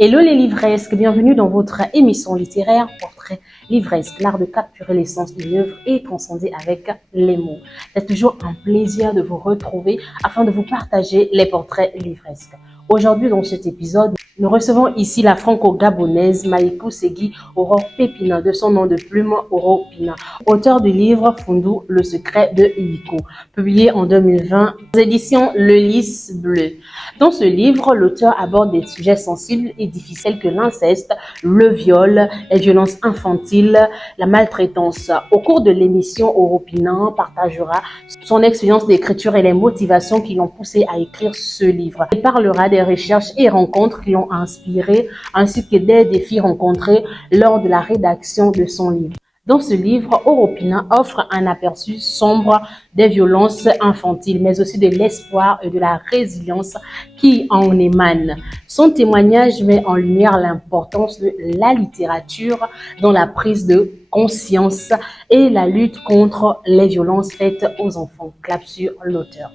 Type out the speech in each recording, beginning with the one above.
Hello les livresques, bienvenue dans votre émission littéraire Portrait livresque, l'art de capturer l'essence d'une œuvre et transcender avec les mots. C'est toujours un plaisir de vous retrouver afin de vous partager les portraits livresques. Aujourd'hui dans cet épisode, nous recevons ici la franco-gabonaise Maïkou Segui Aurore Pépina, de son nom de plume Aurore Pina, auteur du livre Fundou, le secret de Yiko, publié en 2020 aux éditions Le Lys Bleu. Dans ce livre, l'auteur aborde des sujets sensibles et difficiles que l'inceste, le viol, les violences infantiles, la maltraitance. Au cours de l'émission, Aurore Pina partagera son expérience d'écriture et les motivations qui l'ont poussé à écrire ce livre. Il parlera des recherches et rencontres qui l'ont inspiré, ainsi que des défis rencontrés lors de la rédaction de son livre. Dans ce livre, Aurore Pina offre un aperçu sombre des violences infantiles, mais aussi de l'espoir et de la résilience qui en émane. Son témoignage met en lumière l'importance de la littérature dans la prise de conscience et la lutte contre les violences faites aux enfants. Clap sur l'auteur.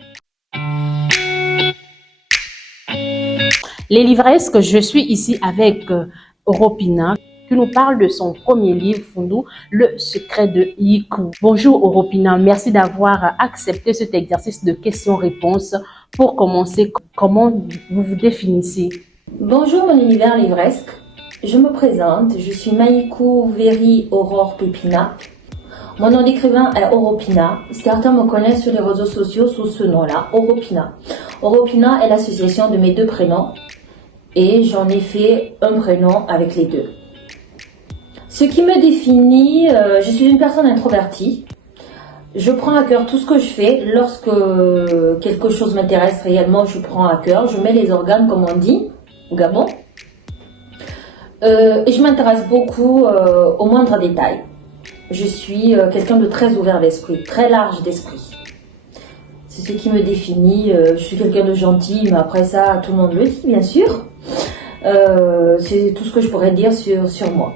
Les livresques, je suis ici avec Aurore Pina, qui nous parle de son premier livre, Fundou, le secret de Yiko. Bonjour Aurore Pina, merci d'avoir accepté cet exercice de questions-réponses. Pour commencer, comment vous vous définissez? Bonjour mon univers livresque, je me présente, je suis Maïkou Veri Aurore Pépina. Mon nom d'écrivain est Aurore Pina. Certains me connaissent sur les réseaux sociaux sous ce nom-là, Aurore Pina. Aurore Pina est l'association de mes deux prénoms et j'en ai fait un prénom avec les deux. Ce qui me définit, je suis une personne introvertie. Je prends à cœur tout ce que je fais. Lorsque quelque chose m'intéresse réellement, je prends à cœur. Je mets les organes, comme on dit, au Gabon. Et je m'intéresse beaucoup aux moindres détails. Je suis quelqu'un de très ouvert d'esprit, très large d'esprit. C'est ce qui me définit. Je suis quelqu'un de gentil, mais après ça, tout le monde le dit, bien sûr. C'est tout ce que je pourrais dire sur moi.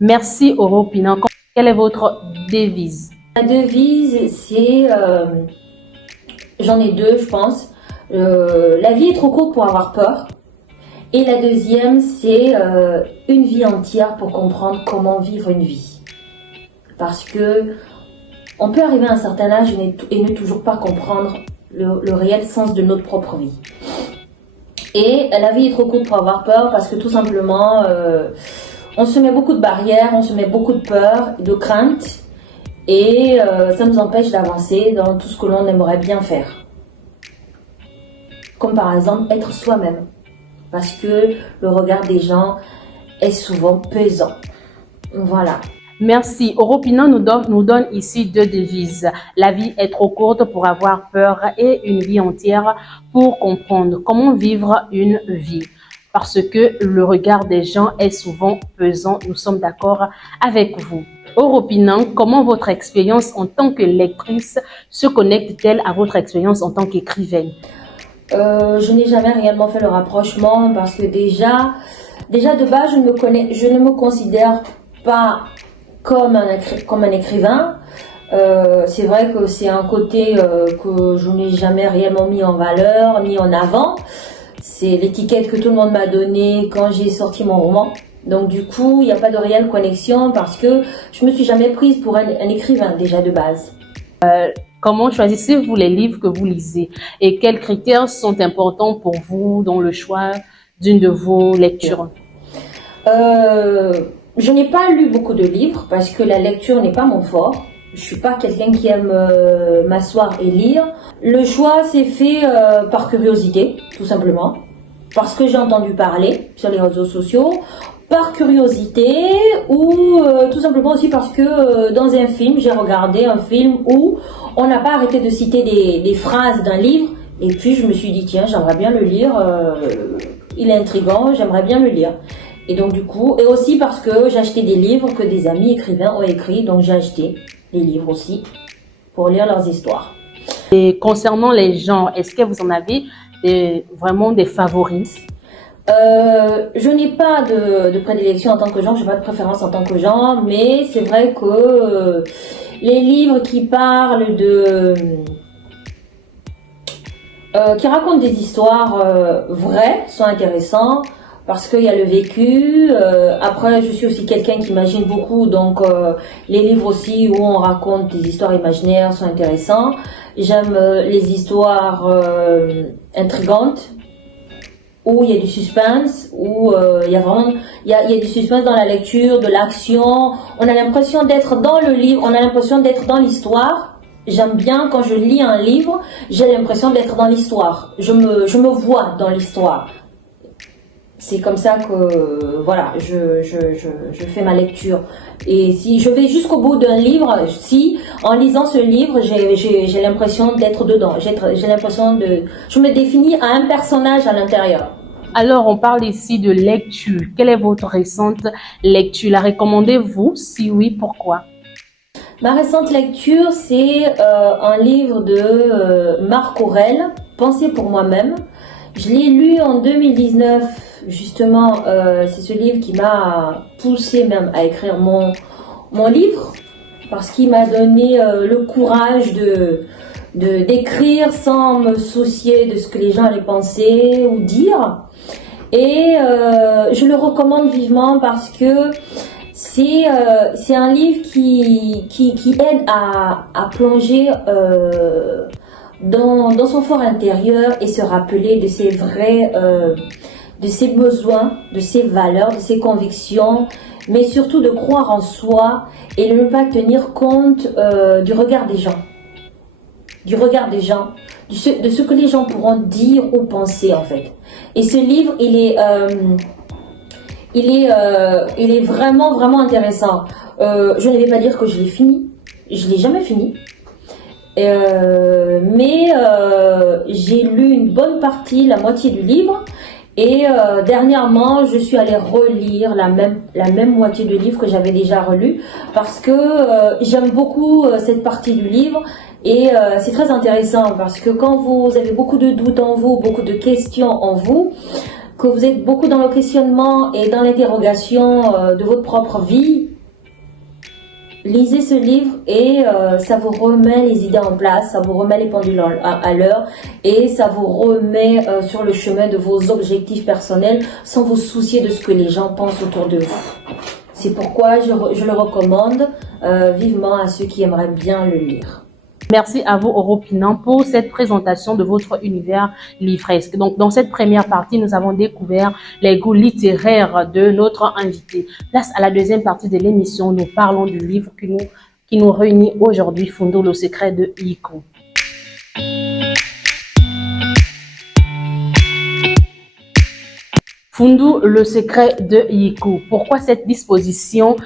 Merci Aurore Pina. Quelle est votre devise? La devise, c'est... j'en ai deux, je pense. La vie est trop courte pour avoir peur. Et la deuxième, c'est une vie entière pour comprendre comment vivre une vie. Parce que on peut arriver à un certain âge et ne toujours pas comprendre le réel sens de notre propre vie. Et la vie est trop courte pour avoir peur parce que tout simplement... on se met beaucoup de barrières, on se met beaucoup de peur, de craintes et ça nous empêche d'avancer dans tout ce que l'on aimerait bien faire. Comme par exemple être soi-même, parce que le regard des gens est souvent pesant. Voilà. Merci. Aurore Pina nous donne ici deux devises. La vie est trop courte pour avoir peur et une vie entière pour comprendre comment vivre une vie. Parce que le regard des gens est souvent pesant. Nous sommes d'accord avec vous. Aurore Pina, comment votre expérience en tant que lectrice se connecte-t-elle à votre expérience en tant qu'écrivaine? Je n'ai jamais réellement fait le rapprochement parce que déjà de base, je ne me considère pas comme un écrivain. C'est vrai que c'est un côté que je n'ai jamais réellement mis en valeur, mis en avant. C'est l'étiquette que tout le monde m'a donnée quand j'ai sorti mon roman. Donc du coup, il n'y a pas de réelle connexion parce que je me suis jamais prise pour un écrivain déjà de base. Comment choisissez-vous les livres que vous lisez et quels critères sont importants pour vous dans le choix d'une de vos lectures? Je n'ai pas lu beaucoup de livres parce que la lecture n'est pas mon fort. Je suis pas quelqu'un qui aime m'asseoir et lire. Le choix s'est fait par curiosité, tout simplement. Parce que j'ai entendu parler sur les réseaux sociaux. Par curiosité ou tout simplement aussi parce que dans un film, j'ai regardé un film où on n'a pas arrêté de citer des phrases d'un livre. Et puis je me suis dit, tiens, j'aimerais bien le lire. Il est intriguant, j'aimerais bien le lire. Et donc du coup, et aussi parce que j'ai acheté des livres que des amis écrivains ont écrits. Donc j'ai acheté des livres aussi pour lire leurs histoires. Et concernant les genres, est-ce que vous en avez vraiment des favoris? Je n'ai pas de prédilection en tant que genre, je n'ai pas de préférence en tant que genre, mais c'est vrai que les livres qui parlent qui racontent des histoires vraies sont intéressants. parce qu'il y a le vécu. Après, je suis aussi quelqu'un qui imagine beaucoup, donc les livres aussi où on raconte des histoires imaginaires sont intéressants. J'aime les histoires intrigantes, où il y a du suspense, où il y a vraiment, il y a du suspense dans la lecture, de l'action. On a l'impression d'être dans le livre, on a l'impression d'être dans l'histoire. J'aime bien quand je lis un livre, j'ai l'impression d'être dans l'histoire. Je me vois dans l'histoire. C'est comme ça que, voilà, je fais ma lecture. Et si je vais jusqu'au bout d'un livre, si, en lisant ce livre, j'ai l'impression d'être dedans. J'ai l'impression je me définis à un personnage à l'intérieur. Alors, on parle ici de lecture. Quelle est votre récente lecture? La recommandez-vous? Si oui, pourquoi? Ma récente lecture, c'est un livre de Marc Aurèle, Penser pour moi-même. Je l'ai lu en 2019, justement. C'est ce livre qui m'a poussé même à écrire mon livre, parce qu'il m'a donné le courage d'écrire sans me soucier de ce que les gens allaient penser ou dire. Et je le recommande vivement parce que c'est un livre qui aide à plonger dans son fort intérieur et se rappeler de ses vrais de ses besoins, de ses valeurs, de ses convictions, mais surtout de croire en soi et de ne pas tenir compte du regard des gens. Du regard des gens, de ce que les gens pourront dire ou penser en fait. Et ce livre, il est vraiment, vraiment intéressant. Je ne vais pas dire que je l'ai fini. Je l'ai jamais fini. Mais j'ai lu une bonne partie, la moitié du livre. Et dernièrement, je suis allée relire la même moitié du livre que j'avais déjà relu. Parce que j'aime beaucoup cette partie du livre. Et c'est très intéressant parce que quand vous avez beaucoup de doutes en vous, beaucoup de questions en vous, que vous êtes beaucoup dans le questionnement et dans l'interrogation de votre propre vie, lisez ce livre et ça vous remet les idées en place, ça vous remet les pendules à l'heure et ça vous remet sur le chemin de vos objectifs personnels sans vous soucier de ce que les gens pensent autour de vous. C'est pourquoi je le recommande vivement à ceux qui aimeraient bien le lire. Merci à vous, Oropinan, pour cette présentation de votre univers livresque. Donc, dans cette première partie, nous avons découvert les goûts littéraires de notre invité. Place à la deuxième partie de l'émission, nous parlons du livre qui nous réunit aujourd'hui, Fundou, le secret de Yiku. Fundou, le secret de Yiku. Pourquoi cette disposition?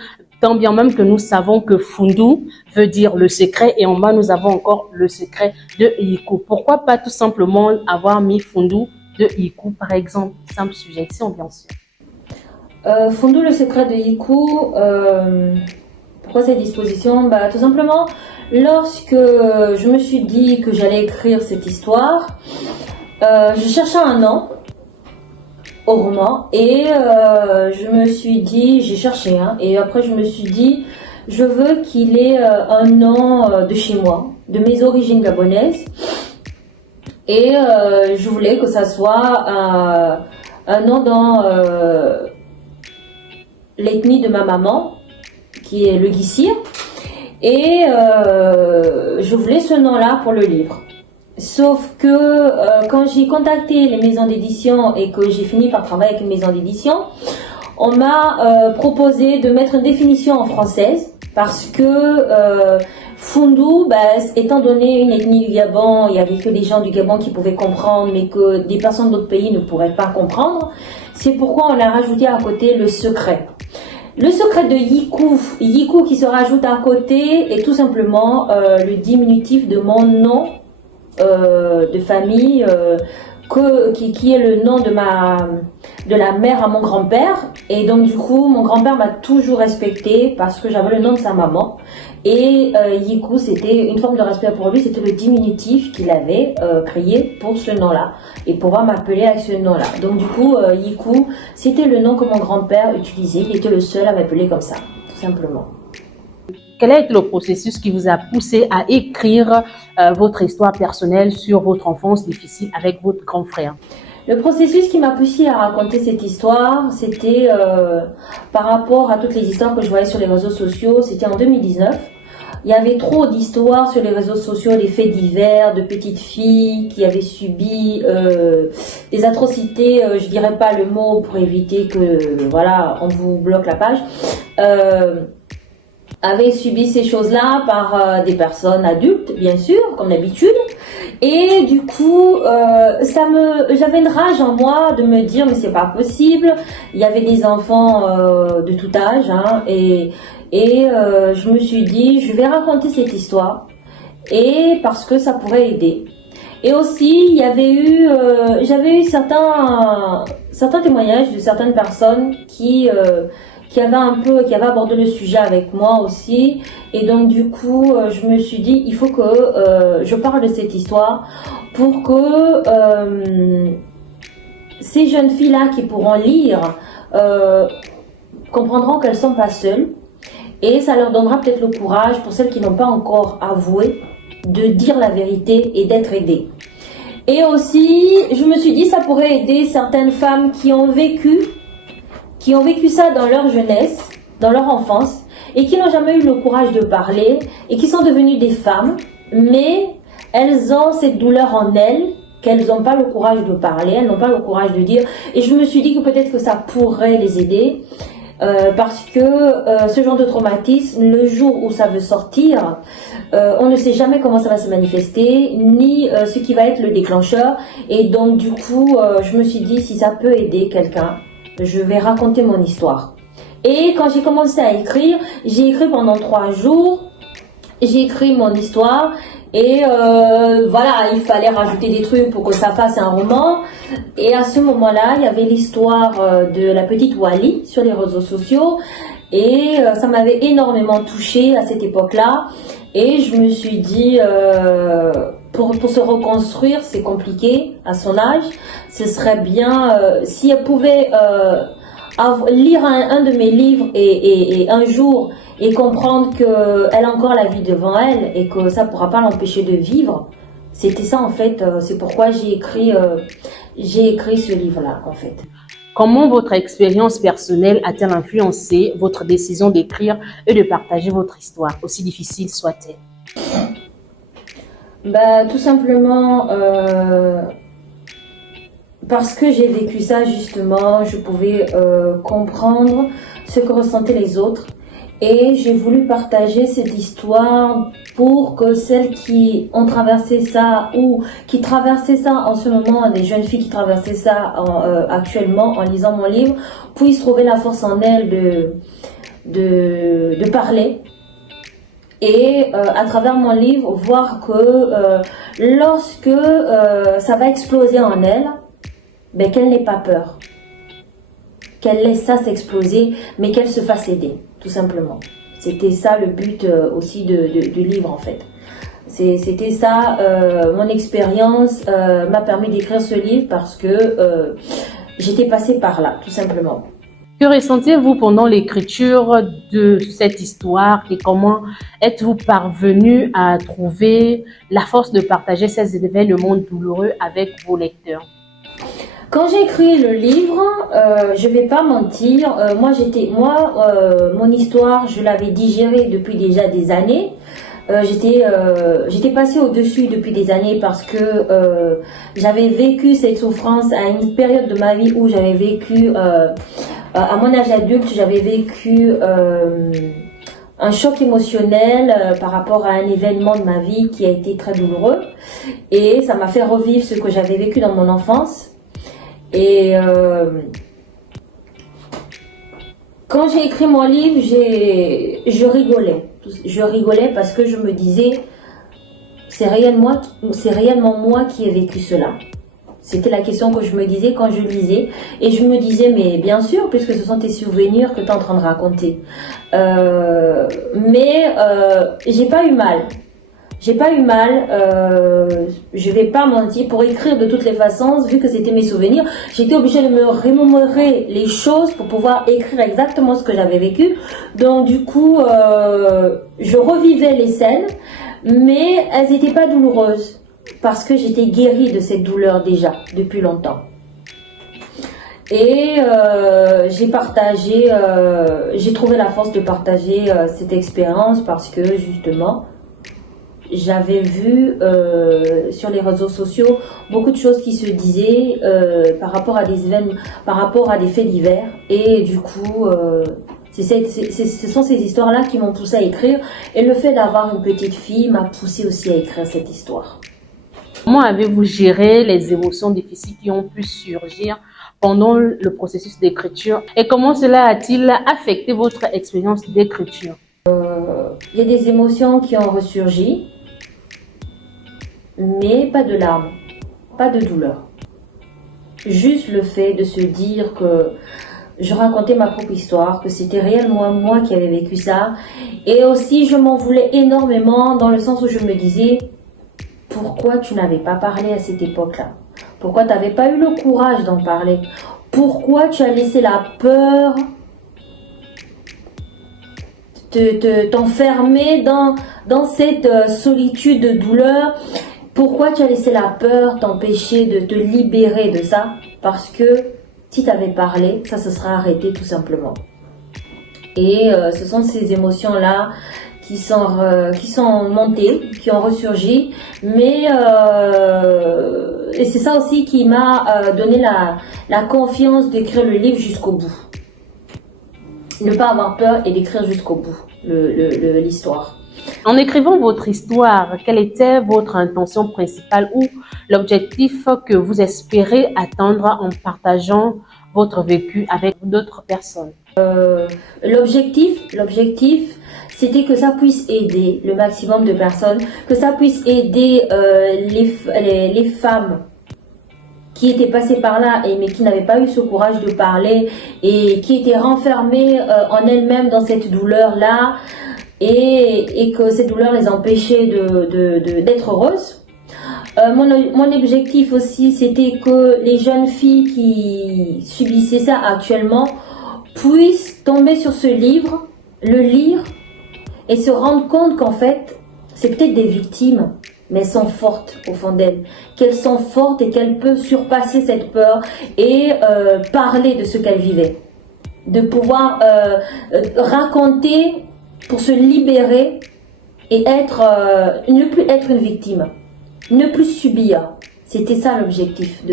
Tant bien même que nous savons que Fundou veut dire le secret et en bas nous avons encore le secret de Yiku. Pourquoi pas tout simplement avoir mis Fundou de Yiku par exemple? Simple suggestion bien sûr. Fundou, le secret de Yiku, pourquoi cette disposition? Tout simplement, lorsque je me suis dit que j'allais écrire cette histoire, je cherchais un nom au roman et je me suis dit, j'ai cherché et après je me suis dit je veux qu'il ait un nom de chez moi, de mes origines gabonaises et je voulais que ça soit un nom dans l'ethnie de ma maman qui est le Guissir et je voulais ce nom là pour le livre. Sauf que quand j'ai contacté les maisons d'édition et que j'ai fini par travailler avec une maison d'édition, on m'a proposé de mettre une définition en française parce que Fundou, étant donné une ethnie du Gabon, il n'y avait que des gens du Gabon qui pouvaient comprendre, mais que des personnes d'autres pays ne pourraient pas comprendre. C'est pourquoi on a rajouté à côté le secret. Le secret de Yiku, Yiku qui se rajoute à côté est tout simplement le diminutif de mon nom de famille qui est le nom de la mère à mon grand-père et donc du coup mon grand-père m'a toujours respecté parce que j'avais le nom de sa maman et Yiku c'était une forme de respect pour lui, c'était le diminutif qu'il avait créé pour ce nom-là et pouvoir m'appeler avec ce nom-là. Donc du coup Yiku c'était le nom que mon grand-père utilisait, il était le seul à m'appeler comme ça, tout simplement. Quel est le processus qui vous a poussé à écrire votre histoire personnelle sur votre enfance difficile avec votre grand frère? Le processus qui m'a poussé à raconter cette histoire, c'était par rapport à toutes les histoires que je voyais sur les réseaux sociaux, c'était en 2019. Il y avait trop d'histoires sur les réseaux sociaux, des faits divers, de petites filles qui avaient subi des atrocités, je dirais pas le mot pour éviter que, voilà, on vous bloque la page, avaient subi ces choses-là par des personnes adultes, bien sûr, comme d'habitude. Et du coup, j'avais une rage en moi de me dire, mais c'est pas possible. Il y avait des enfants de tout âge, hein, et je me suis dit, je vais raconter cette histoire, et parce que ça pourrait aider. Et aussi, il y avait eu, j'avais eu certains témoignages de certaines personnes qui avaient abordé le sujet avec moi aussi. Et donc, du coup, je me suis dit, il faut que je parle de cette histoire pour que ces jeunes filles-là qui pourront lire comprendront qu'elles ne sont pas seules. Et ça leur donnera peut-être le courage, pour celles qui n'ont pas encore avoué, de dire la vérité et d'être aidées. Et aussi, je me suis dit, ça pourrait aider certaines femmes qui ont vécu ça dans leur jeunesse, dans leur enfance, et qui n'ont jamais eu le courage de parler, et qui sont devenues des femmes, mais elles ont cette douleur en elles, qu'elles n'ont pas le courage de parler, elles n'ont pas le courage de dire. Et je me suis dit que peut-être que ça pourrait les aider, parce que ce genre de traumatisme, le jour où ça veut sortir, on ne sait jamais comment ça va se manifester, ni ce qui va être le déclencheur. Et donc du coup, je me suis dit, si ça peut aider quelqu'un, je vais raconter mon histoire. Et quand j'ai commencé à écrire, j'ai écrit pendant 3 jours, j'ai écrit mon histoire. Et voilà, il fallait rajouter des trucs pour que ça fasse un roman. Et à ce moment-là, il y avait l'histoire de la petite Wally sur les réseaux sociaux. Et ça m'avait énormément touchée à cette époque-là. Et je me suis dit, pour se reconstruire, c'est compliqué à son âge. Ce serait bien si elle pouvait lire un de mes livres et un jour et comprendre qu'elle a encore la vie devant elle et que ça ne pourra pas l'empêcher de vivre. C'était ça en fait, c'est pourquoi j'ai écrit ce livre-là en fait. Comment votre expérience personnelle a-t-elle influencé votre décision d'écrire et de partager votre histoire, aussi difficile soit-elle? Tout simplement parce que j'ai vécu ça justement, je pouvais comprendre ce que ressentaient les autres. Et j'ai voulu partager cette histoire pour que celles qui ont traversé ça ou qui traversaient ça en ce moment, des jeunes filles qui traversaient ça actuellement en lisant mon livre, puissent trouver la force en elles de parler. Et à travers mon livre, voir que lorsque ça va exploser en elles, qu'elle n'ait pas peur. Qu'elle laisse ça s'exploser, mais qu'elle se fasse aider, tout simplement. C'était ça le but aussi du livre, en fait. C'était ça, mon expérience m'a permis d'écrire ce livre parce que j'étais passée par là, tout simplement. Que ressentiez-vous pendant l'écriture de cette histoire et comment êtes-vous parvenu à trouver la force de partager ces événements douloureux avec vos lecteurs? Quand j'ai écrit le livre, je vais pas mentir, mon histoire, je l'avais digérée depuis déjà des années. J'étais passée au-dessus depuis des années parce que j'avais vécu cette souffrance à une période de ma vie où j'avais vécu, à mon âge adulte, j'avais vécu un choc émotionnel par rapport à un événement de ma vie qui a été très douloureux. Et ça m'a fait revivre ce que j'avais vécu dans mon enfance. Et quand j'ai écrit mon livre, je rigolais. Je rigolais parce que je me disais, c'est réellement moi qui ai vécu cela. C'était la question que je me disais quand je lisais. Et je me disais, mais bien sûr, puisque ce sont tes souvenirs que tu es en train de raconter. Mais j'ai pas eu mal. J'ai pas eu mal, je vais pas mentir, pour écrire de toutes les façons, vu que c'était mes souvenirs, j'étais obligée de me remémorer les choses pour pouvoir écrire exactement ce que j'avais vécu. Donc du coup, je revivais les scènes, mais elles n'étaient pas douloureuses, parce que j'étais guérie de cette douleur déjà, depuis longtemps. Et j'ai trouvé la force de partager cette expérience parce que justement, j'avais vu sur les réseaux sociaux beaucoup de choses qui se disaient par rapport à des événements, par rapport à des faits divers. Et du coup, ce sont ces histoires-là qui m'ont poussé à écrire. Et le fait d'avoir une petite fille m'a poussé aussi à écrire cette histoire. Comment avez-vous géré les émotions difficiles qui ont pu surgir pendant le processus d'écriture et comment cela a-t-il affecté votre expérience d'écriture? Il y a des émotions qui ont ressurgi, mais pas de larmes, pas de douleur. Juste le fait de se dire que je racontais ma propre histoire, que c'était réellement moi qui avais vécu ça. Et aussi, je m'en voulais énormément dans le sens où je me disais, pourquoi tu n'avais pas parlé à cette époque-là? Pourquoi tu n'avais pas eu le courage d'en parler? Pourquoi tu as laissé la peur t'enfermer dans cette solitude de douleur? Pourquoi tu as laissé la peur t'empêcher de te libérer de ça? Parce que si tu avais parlé, ça se serait arrêté tout simplement. Et ce sont ces émotions-là qui sont montées, qui ont ressurgi, mais et c'est ça aussi qui m'a donné la confiance d'écrire le livre jusqu'au bout. Ne pas avoir peur et d'écrire jusqu'au bout l'histoire. En écrivant votre histoire, quelle était votre intention principale ou l'objectif que vous espérez atteindre en partageant votre vécu avec d'autres personnes? L'objectif, c'était que ça puisse aider le maximum de personnes, que ça puisse aider les femmes qui étaient passées par là mais qui n'avaient pas eu ce courage de parler et qui étaient renfermées en elles-mêmes dans cette douleur-là et que cette douleur les empêchait d'être heureuses. Mon objectif aussi, c'était que les jeunes filles qui subissaient ça actuellement puissent tomber sur ce livre, le lire et se rendre compte qu'en fait, c'est peut-être des victimes, mais elles sont fortes au fond d'elles, qu'elles sont fortes et qu'elles peuvent surpasser cette peur et parler de ce qu'elles vivaient, de pouvoir raconter pour se libérer et ne plus être une victime, ne plus subir. C'était ça l'objectif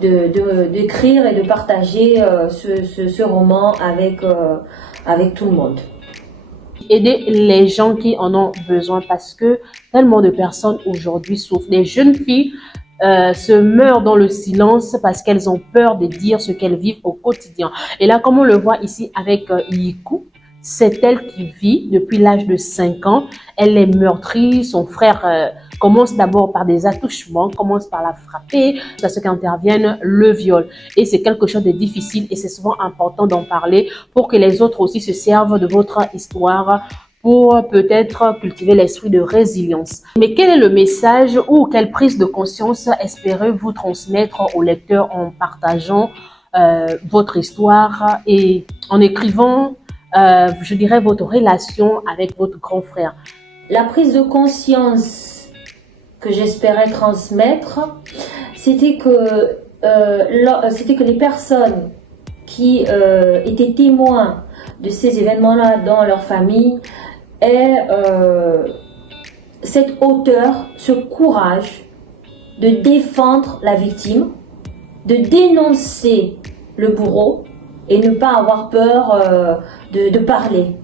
d'écrire et de partager ce roman avec tout le monde. Aider les gens qui en ont besoin parce que tellement de personnes aujourd'hui souffrent. Les jeunes filles se meurent dans le silence parce qu'elles ont peur de dire ce qu'elles vivent au quotidien. Et là, comme on le voit ici avec Yiku, c'est elle qui vit depuis l'âge de 5 ans. Elle est meurtrie. Son frère commence d'abord par des attouchements, commence par la frapper, jusqu'à ce qu'intervienne le viol. Et c'est quelque chose de difficile et c'est souvent important d'en parler pour que les autres aussi se servent de votre histoire pour peut-être cultiver l'esprit de résilience. Mais quel est le message ou quelle prise de conscience espérez-vous transmettre aux lecteurs en partageant votre histoire et en écrivant je dirais votre relation avec votre grand frère? La prise de conscience que j'espérais transmettre, c'était que les personnes qui étaient témoins de ces événements-là dans leur famille aient cette hauteur, ce courage de défendre la victime, de dénoncer le bourreau et ne pas avoir peur de parler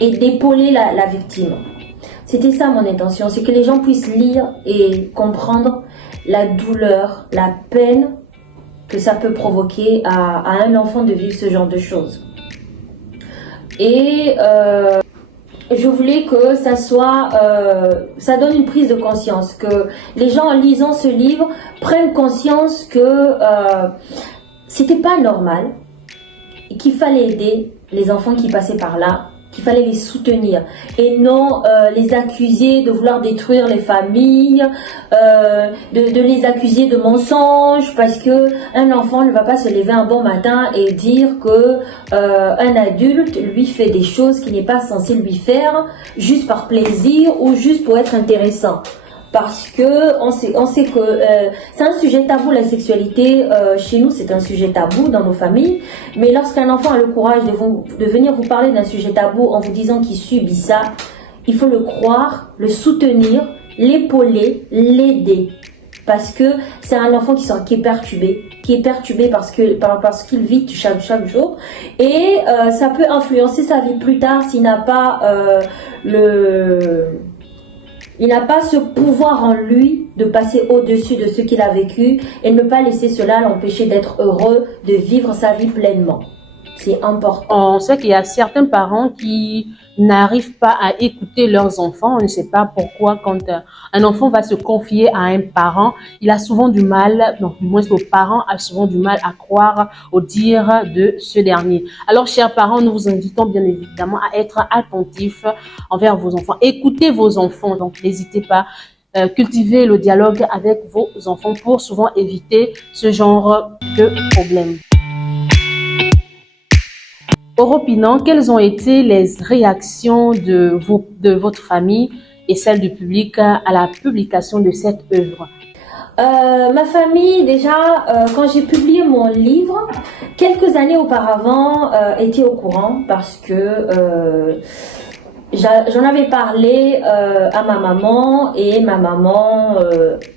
et d'épauler la victime. C'était ça mon intention, c'est que les gens puissent lire et comprendre la douleur, la peine que ça peut provoquer à un enfant de vivre ce genre de choses. Et je voulais que ça donne une prise de conscience, que les gens en lisant ce livre prennent conscience que c'était pas normal, et qu'il fallait aider les enfants qui passaient par là, qu'il fallait les soutenir et non les accuser de vouloir détruire les familles, de les accuser de mensonges, parce que un enfant ne va pas se lever un bon matin et dire que un adulte lui fait des choses qu'il n'est pas censé lui faire juste par plaisir ou juste pour être intéressant. parce que on sait que c'est un sujet tabou, la sexualité. Chez nous, c'est un sujet tabou dans nos familles. Mais lorsqu'un enfant a le courage de venir vous parler d'un sujet tabou en vous disant qu'il subit ça, il faut le croire, le soutenir, l'épauler, l'aider. Parce que c'est un enfant qui est perturbé parce qu'il vit chaque jour. Et ça peut influencer sa vie plus tard s'il n'a pas il n'a pas ce pouvoir en lui de passer au-dessus de ce qu'il a vécu et ne pas laisser cela l'empêcher d'être heureux, de vivre sa vie pleinement. C'est important. On sait qu'il y a certains parents qui n'arrivent pas à écouter leurs enfants. On ne sait pas pourquoi quand un enfant va se confier à un parent, il a souvent du mal, donc du moins le parent a souvent du mal à croire au dire de ce dernier. Alors, chers parents, nous vous invitons bien évidemment à être attentifs envers vos enfants. Écoutez vos enfants, donc n'hésitez pas. Cultivez le dialogue avec vos enfants pour souvent éviter ce genre de problème. Europinant, quelles ont été les réactions de votre famille et celles du public à la publication de cette œuvre? Ma famille, déjà, quand j'ai publié mon livre, quelques années auparavant, était au courant parce que j'en avais parlé à ma maman et ma maman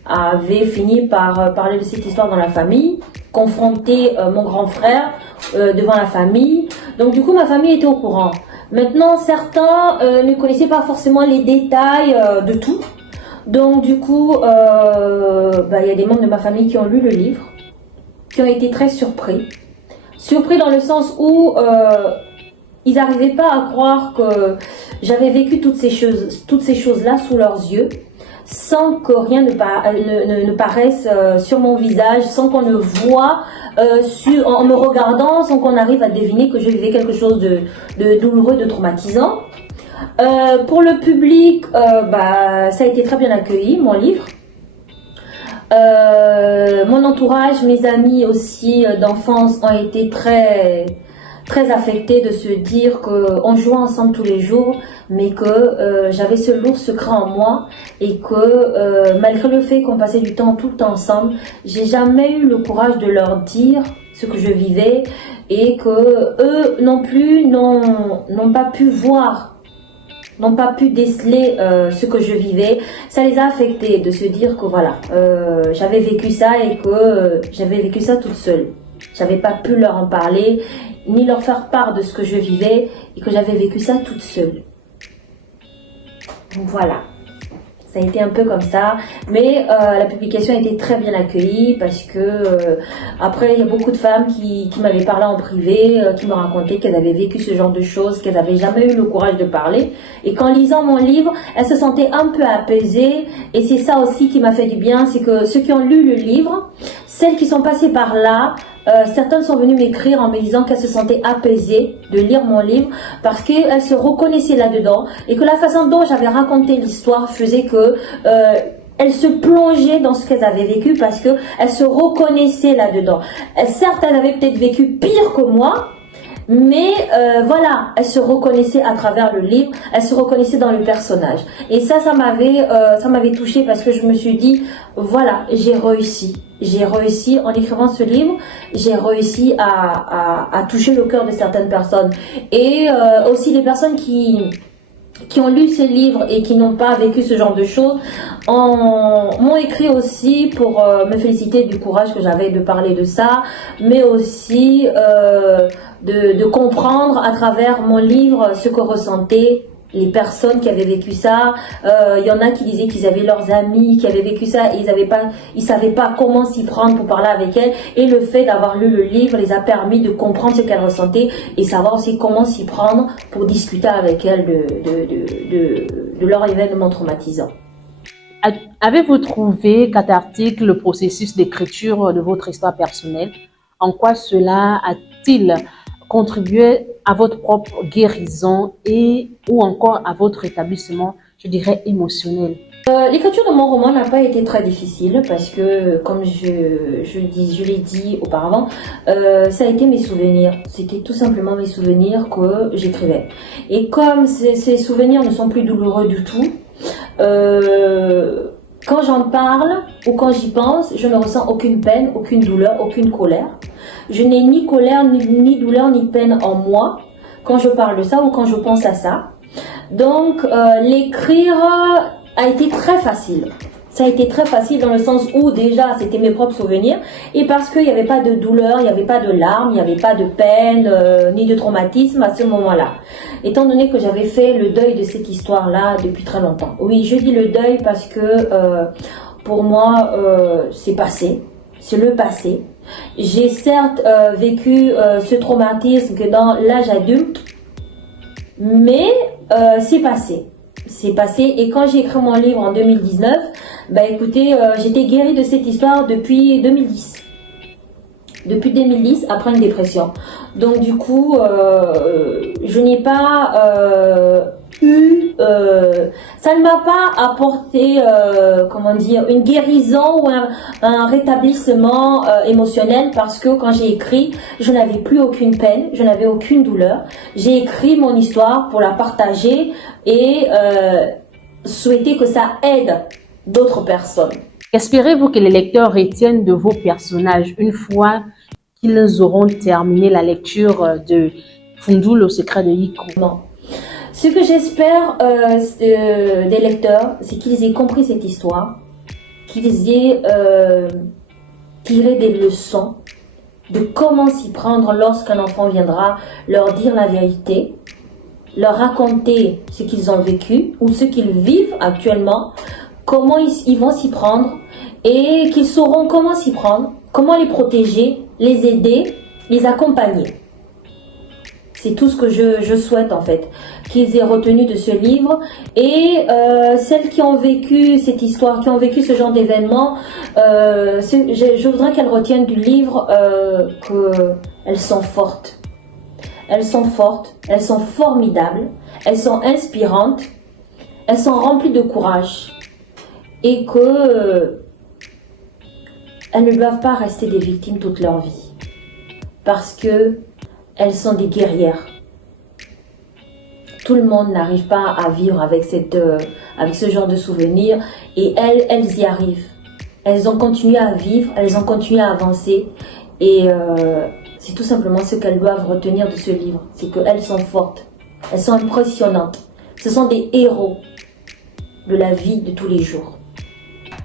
avait fini par parler de cette histoire dans la famille, confronter mon grand frère devant la famille. Donc du coup, ma famille était au courant. Maintenant, certains ne connaissaient pas forcément les détails de tout. Donc du coup, il y a des membres de ma famille qui ont lu le livre, qui ont été très surpris. Surpris dans le sens où ils n'arrivaient pas à croire que j'avais vécu toutes ces choses-là sous leurs yeux, sans que rien ne paraisse sur mon visage, sans qu'on ne voit en me regardant, sans qu'on arrive à deviner que je vivais quelque chose de douloureux, de traumatisant. Pour le public, ça a été très bien accueilli, mon livre. Mon entourage, mes amis aussi d'enfance ont été très affectés de se dire qu'on jouait ensemble tous les jours, mais que j'avais ce lourd secret en moi et que malgré le fait qu'on passait du temps tout le temps ensemble, j'ai jamais eu le courage de leur dire ce que je vivais et que eux non plus n'ont pas pu voir, n'ont pas pu déceler ce que je vivais. Ça les a affectés de se dire que voilà, j'avais vécu ça et que j'avais vécu ça toute seule. J'avais pas pu leur en parler, ni leur faire part de ce que je vivais et que j'avais vécu ça toute seule. Donc voilà, ça a été un peu comme ça, mais la publication a été très bien accueillie parce que après il y a beaucoup de femmes qui m'avaient parlé en privé, qui me racontaient qu'elles avaient vécu ce genre de choses, qu'elles n'avaient jamais eu le courage de parler, et qu'en lisant mon livre, elles se sentaient un peu apaisées, et c'est ça aussi qui m'a fait du bien, c'est que ceux qui ont lu le livre, celles qui sont passées par là, certaines sont venues m'écrire en me disant qu'elles se sentaient apaisées de lire mon livre parce qu'elles se reconnaissaient là-dedans et que la façon dont j'avais raconté l'histoire faisait que elles se plongeaient dans ce qu'elles avaient vécu parce qu'elles se reconnaissaient là-dedans. Certes, elles avaient peut-être vécu pire que moi, mais voilà, elles se reconnaissaient à travers le livre, elles se reconnaissaient dans le personnage. Et ça m'avait touchée parce que je me suis dit, voilà, j'ai réussi. J'ai réussi en écrivant ce livre, j'ai réussi à toucher le cœur de certaines personnes. Et aussi les personnes qui ont lu ce livre et qui n'ont pas vécu ce genre de choses m'ont écrit aussi pour me féliciter du courage que j'avais de parler de ça, mais aussi de comprendre à travers mon livre ce que ressentaient les personnes qui avaient vécu ça. Il y en a qui disaient qu'ils avaient leurs amis qui avaient vécu ça et ils savaient pas comment s'y prendre pour parler avec elles, et le fait d'avoir lu le livre les a permis de comprendre ce qu'elles ressentaient et savoir aussi comment s'y prendre pour discuter avec elles de leur événement traumatisant. Avez-vous trouvé cathartique le processus d'écriture de votre histoire personnelle? En quoi cela a-t-il contribué à votre propre guérison ou encore à votre rétablissement, je dirais, émotionnel? L'écriture de mon roman n'a pas été très difficile parce que, comme je l'ai dit auparavant, ça a été mes souvenirs. C'était tout simplement mes souvenirs que j'écrivais. Et comme ces souvenirs ne sont plus douloureux du tout, Quand j'en parle ou quand j'y pense, je ne ressens aucune peine, aucune douleur, aucune colère. Je n'ai ni colère, ni douleur, ni peine en moi quand je parle de ça ou quand je pense à ça. Donc, l'écrire a été très facile. Ça a été très facile dans le sens où déjà c'était mes propres souvenirs et parce qu'il n'y avait pas de douleur, il n'y avait pas de larmes, il n'y avait pas de peine, ni de traumatisme à ce moment-là. Étant donné que j'avais fait le deuil de cette histoire-là depuis très longtemps. Oui, je dis le deuil parce que pour moi c'est passé, c'est le passé. J'ai certes vécu ce traumatisme que dans l'âge adulte, mais c'est passé. C'est passé et quand j'ai écrit mon livre en 2019, bah écoutez, j'étais guérie de cette histoire depuis 2010. Depuis 2010, après une dépression. Donc du coup, je n'ai pas ça ne m'a pas apporté, comment dire, une guérison ou un rétablissement émotionnel parce que quand j'ai écrit, je n'avais plus aucune peine, je n'avais aucune douleur. J'ai écrit mon histoire pour la partager et souhaiter que ça aide d'autres personnes. Qu'espérez-vous que les lecteurs retiennent de vos personnages une fois qu'ils auront terminé la lecture de Fundul, le secret de Yiku? Non. Ce que j'espère des lecteurs, c'est qu'ils aient compris cette histoire, qu'ils aient tiré des leçons de comment s'y prendre lorsqu'un enfant viendra leur dire la vérité, leur raconter ce qu'ils ont vécu ou ce qu'ils vivent actuellement, comment ils vont s'y prendre et qu'ils sauront comment s'y prendre, comment les protéger, les aider, les accompagner. C'est tout ce que je souhaite en fait, qu'ils aient retenu de ce livre. Et celles qui ont vécu cette histoire, qui ont vécu ce genre d'événement, je voudrais qu'elles retiennent du livre qu'elles sont fortes. Elles sont fortes, elles sont formidables, elles sont inspirantes, elles sont remplies de courage. Et que elles ne doivent pas rester des victimes toute leur vie. Parce que elles sont des guerrières. Tout le monde n'arrive pas à vivre avec ce genre de souvenirs et elles y arrivent. Elles ont continué à vivre, elles ont continué à avancer et c'est tout simplement ce qu'elles doivent retenir de ce livre. C'est qu'elles sont fortes, elles sont impressionnantes. Ce sont des héros de la vie de tous les jours.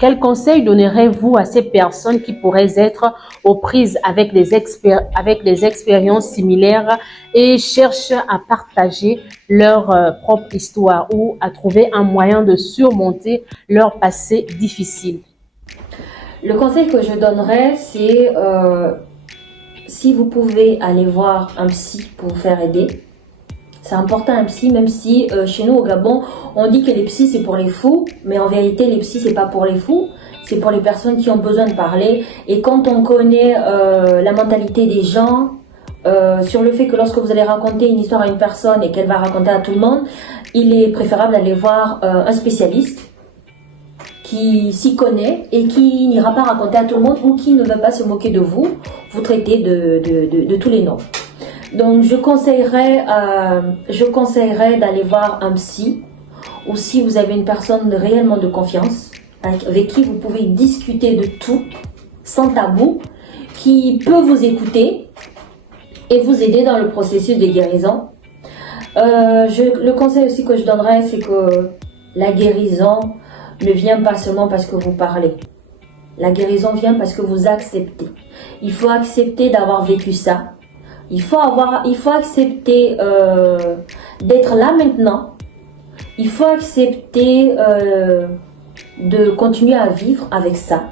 Quel conseil donnerez-vous à ces personnes qui pourraient être aux prises avec des expériences similaires et cherchent à partager leur propre histoire ou à trouver un moyen de surmonter leur passé difficile? Le conseil que je donnerais, c'est si vous pouvez aller voir un psy pour vous faire aider. C'est important un psy, même si chez nous au Gabon, on dit que les psys c'est pour les fous, mais en vérité les psys c'est pas pour les fous, c'est pour les personnes qui ont besoin de parler. Et quand on connaît la mentalité des gens, sur le fait que lorsque vous allez raconter une histoire à une personne et qu'elle va raconter à tout le monde, il est préférable d'aller voir un spécialiste qui s'y connaît et qui n'ira pas raconter à tout le monde ou qui ne va pas se moquer de vous, vous traiter de tous les noms. Donc je conseillerais d'aller voir un psy ou si vous avez une personne réellement de confiance avec qui vous pouvez discuter de tout sans tabou, qui peut vous écouter et vous aider dans le processus de guérison. Le conseil aussi que je donnerais, c'est que la guérison ne vient pas seulement parce que vous parlez. La guérison vient parce que vous acceptez. Il faut accepter d'avoir vécu ça. Il faut accepter d'être là maintenant. Il faut accepter de continuer à vivre avec ça.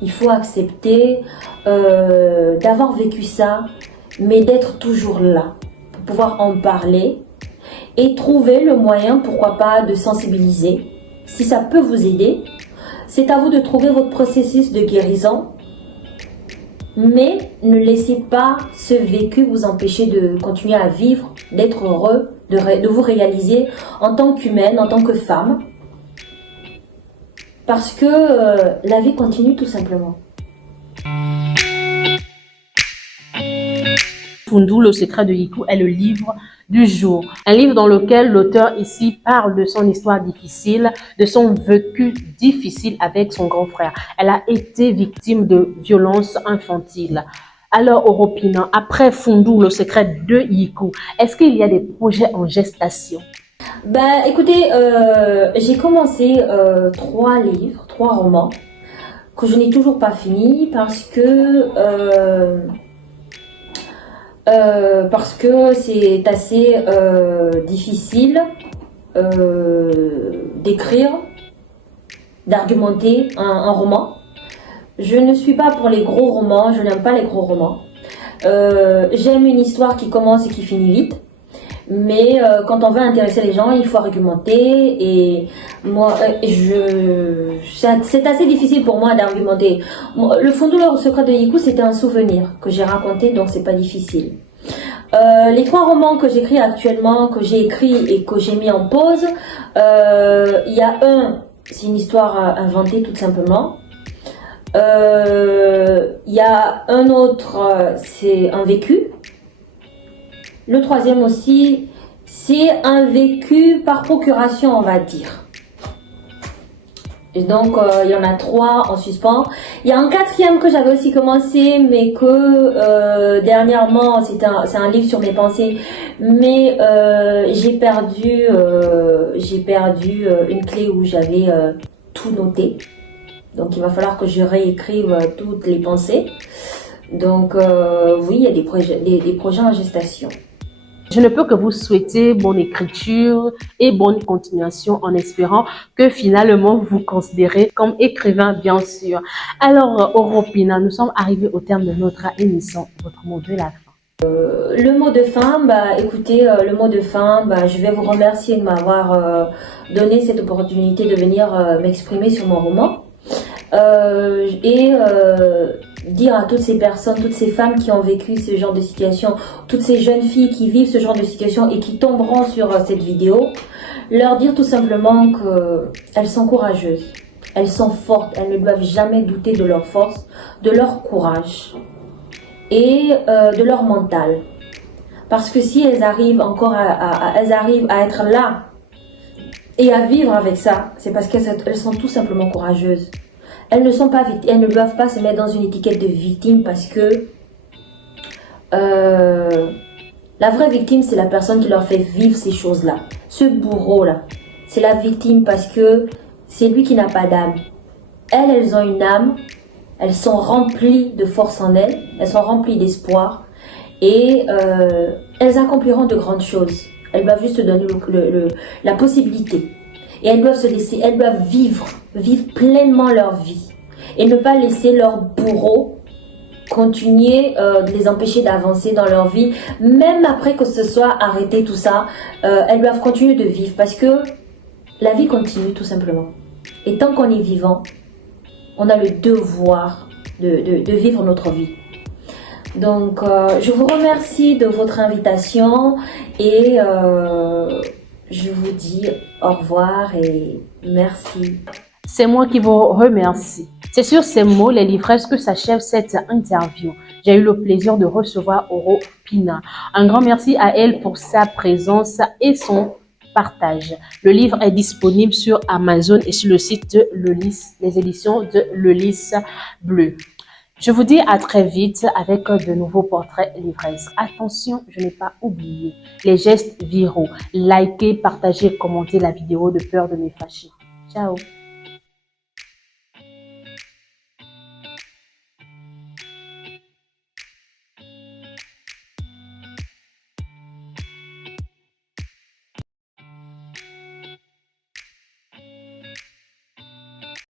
Il faut accepter d'avoir vécu ça, mais d'être toujours là pour pouvoir en parler et trouver le moyen, pourquoi pas, de sensibiliser. Si ça peut vous aider, c'est à vous de trouver votre processus de guérison. Mais ne laissez pas ce vécu vous empêcher de continuer à vivre, d'être heureux, de vous réaliser en tant qu'humaine, en tant que femme. Parce que la vie continue tout simplement. Fundul, le secret de Yiku est le livre du jour. Un livre dans lequel l'auteur ici parle de son histoire difficile, de son vécu difficile avec son grand frère. Elle a été victime de violences infantiles. Alors, Oropina, après Fundou, le secret de Yiku, est-ce qu'il y a des projets en gestation? Ben, écoutez, j'ai commencé 3 romans que je n'ai toujours pas fini parce que c'est assez difficile d'écrire, d'argumenter un roman. Je ne suis pas pour les gros romans, je n'aime pas les gros romans. J'aime une histoire qui commence et qui finit vite. Mais quand on veut intéresser les gens, il faut argumenter et moi, c'est assez difficile pour moi d'argumenter. Le Fondou, le secret de Yiku, c'était un souvenir que j'ai raconté, donc c'est pas difficile. Les 3 romans que j'écris actuellement, que j'ai écrit et que j'ai mis en pause, il y a c'est une histoire inventée tout simplement. Il y a un autre, c'est un vécu. Le 3e aussi, c'est un vécu par procuration, on va dire. Et donc, il y en a 3 en suspens. Il y a un 4e que j'avais aussi commencé, mais que dernièrement, c'est un livre sur mes pensées. Mais j'ai perdu une clé où j'avais tout noté. Donc, il va falloir que je réécrive toutes les pensées. Donc, oui, il y a des projets en gestation. Je ne peux que vous souhaiter bonne écriture et bonne continuation en espérant que finalement vous vous considérez comme écrivain, bien sûr. Alors, Oropina, nous sommes arrivés au terme de notre émission. Votre mot de la fin. Le mot de fin, écoutez, je vais vous remercier de m'avoir donné cette opportunité de venir m'exprimer sur mon roman. Dire à toutes ces personnes, toutes ces femmes qui ont vécu ce genre de situation, toutes ces jeunes filles qui vivent ce genre de situation et qui tomberont sur cette vidéo, leur dire tout simplement qu'elles sont courageuses, elles sont fortes, elles ne doivent jamais douter de leur force, de leur courage et de leur mental. Parce que si elles arrivent elles arrivent à être là et à vivre avec ça, c'est parce qu'elles sont tout simplement courageuses. Elles ne sont pas victimes, elles ne doivent pas se mettre dans une étiquette de victime parce que la vraie victime, c'est la personne qui leur fait vivre ces choses-là. Ce bourreau-là, c'est la victime parce que c'est lui qui n'a pas d'âme. Elles ont une âme, elles sont remplies de force en elles, elles sont remplies d'espoir et elles accompliront de grandes choses. Elles doivent juste se donner la possibilité. Et elles doivent elles doivent vivre pleinement leur vie. Et ne pas laisser leur bourreau continuer de les empêcher d'avancer dans leur vie. Même après que ce soit arrêté tout ça, elles doivent continuer de vivre parce que la vie continue tout simplement. Et tant qu'on est vivant, on a le devoir de vivre notre vie. Donc, je vous remercie de votre invitation et je vous dis au revoir et merci. C'est moi qui vous remercie. C'est sur ces mots, les livresses, que s'achève cette interview. J'ai eu le plaisir de recevoir Oropina. Un grand merci à elle pour sa présence et son partage. Le livre est disponible sur Amazon et sur le site de Lelys, les éditions de Lelys Bleu. Je vous dis à très vite avec de nouveaux portraits livresques. Attention, je n'ai pas oublié les gestes viraux. Likez, partagez, commentez la vidéo de peur de me fâcher. Ciao.